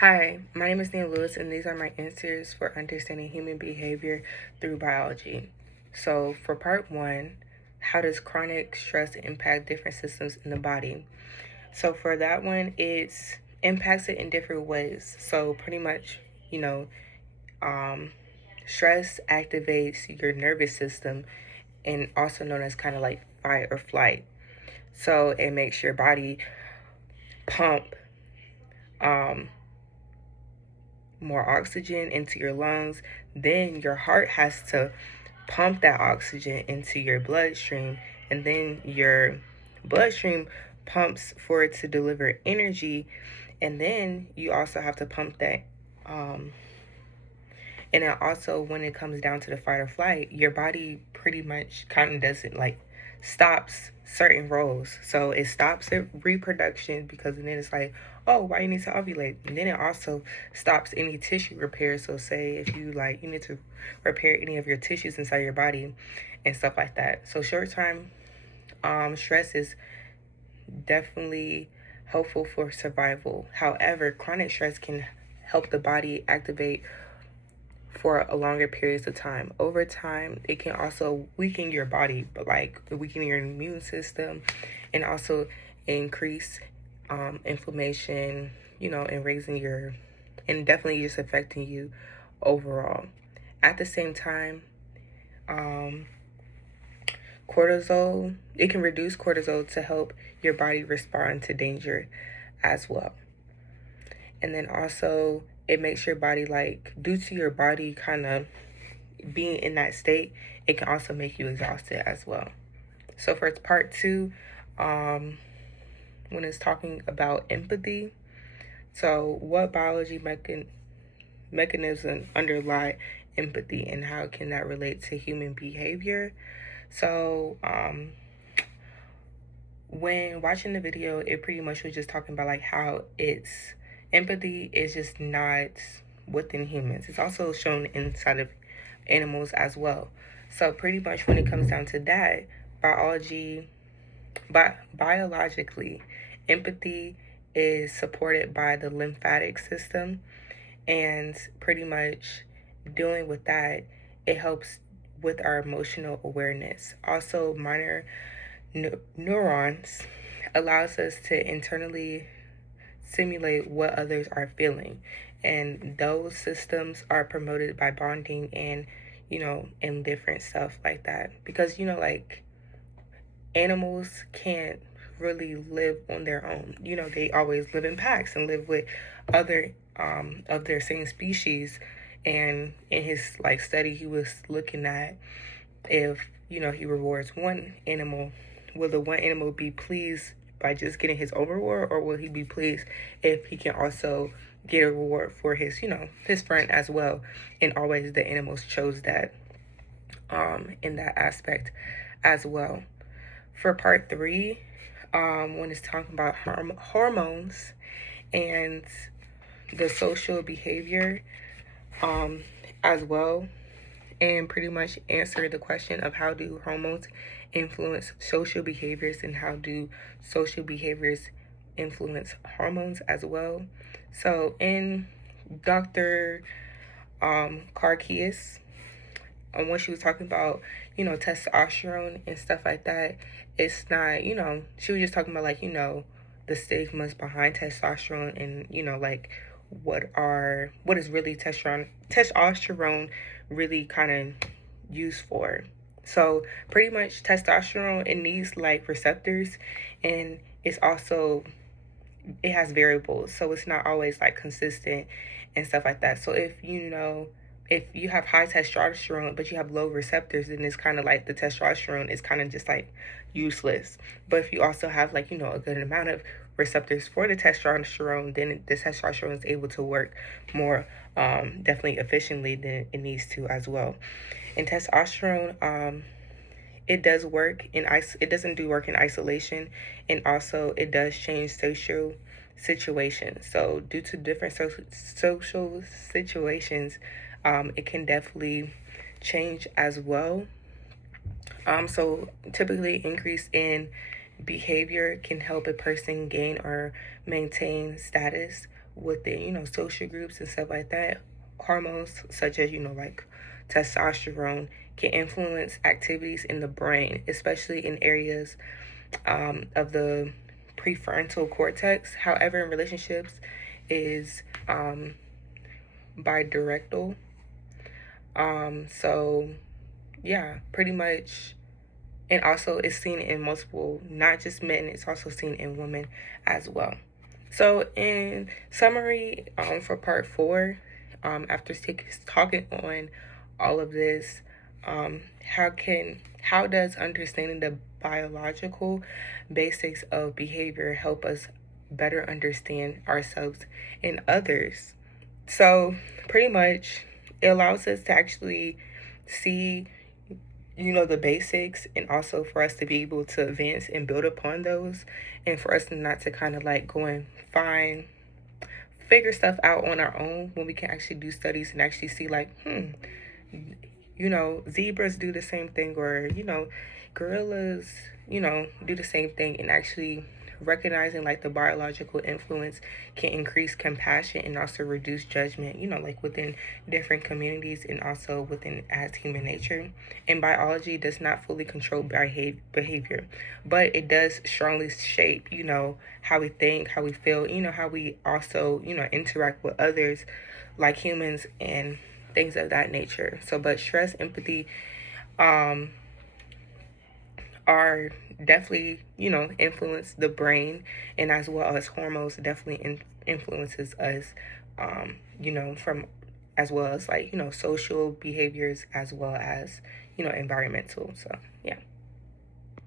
Hi, my name is Neil Lewis, and these are my answers for understanding human behavior through biology. So, for part one, how does chronic stress impact different systems in the body? So, for that one, it's impacts it in different ways. So, pretty much, you know, um, stress activates your nervous system, and also known as kind of like fight or flight. So, it makes your body pump um, more oxygen into your lungs. Then your heart has to pump that oxygen into your bloodstream, and then your bloodstream pumps for it to deliver energy, and then you also have to pump that. And then also, when it comes down to the fight or flight, your body pretty much kind of doesn't like stops certain roles. So it stops it reproduction because then it's like, oh, why you need to ovulate? And then it also stops any tissue repair. So say if you like you need to repair any of your tissues inside your body and stuff like that. So short term stress is definitely helpful for survival. However, chronic stress can help the body activate for a longer periods of time. Over time, it can also weaken your body, but like weaken your immune system, and also increase inflammation, and raising your, and definitely just affecting you overall. At the same time, um, cortisol, it can reduce cortisol to help your body respond to danger as well. And then also, it makes your body, like, due to your body kind of being in that state, it can also make you exhausted as well. So for part two, when it's talking about empathy, so what biology mechanism underlie empathy and how can that relate to human behavior? So when watching the video, it pretty much was just talking about like how it's empathy is just not within humans. It's also shown inside of animals as well. So pretty much when it comes down to that, biologically, empathy is supported by the lymphatic system, and pretty much dealing with that, it helps with our emotional awareness. Also, minor neurons allows us to internally simulate what others are feeling, and those systems are promoted by bonding and and different stuff like that, because like animals can't really live on their own. They always live in packs and live with other of their same species. And in his like study, he was looking at if he rewards one animal, will the one animal be pleased by just getting his own reward, or will he be pleased if he can also get a reward for his his friend as well? And always the animals chose that in that aspect as well. For part three, when it's talking about hormones and the social behavior um, as well, and pretty much answer the question of how do hormones influence social behaviors and how do social behaviors influence hormones as well. So in Dr. Karkias, when she was talking about testosterone and stuff like that, it's not she was just talking about like the stigmas behind testosterone, and like what is really testosterone really kind of used for. So pretty much testosterone, it needs like receptors, and it's also, it has variables, so it's not always like consistent and stuff like that. So if you have high testosterone but you have low receptors, then it's kind of like the testosterone is kind of just like useless. But if you also have like a good amount of receptors for the testosterone, then the testosterone is able to work more definitely efficiently than it needs to as well. And testosterone, it does work in it doesn't do work in isolation, and also it does change social situations. So due to different social situations, it can definitely change as well. So typically increase in behavior can help a person gain or maintain status, within, social groups and stuff like that, hormones such as, like testosterone can influence activities in the brain, especially in areas of the prefrontal cortex. However, in relationships is bidirectional. So yeah, pretty much. And also it's seen in multiple, not just men, it's also seen in women as well. So in summary, for part 4, after talking on all of this, how does understanding the biological basics of behavior help us better understand ourselves and others? So pretty much it allows us to actually see, the basics, and also for us to be able to advance and build upon those, and for us not to kind of like go and figure stuff out on our own, when we can actually do studies and actually see like, zebras do the same thing, or, gorillas, do the same thing, and actually recognizing like the biological influence can increase compassion and also reduce judgment, like within different communities and also within as human nature. And biology does not fully control behavior, but it does strongly shape, how we think, how we feel, how we also, interact with others like humans and things of that nature. So, but stress, empathy, um, are definitely, influence the brain, and as well as hormones definitely influences us, from as well as like, social behaviors as well as, environmental. So, yeah.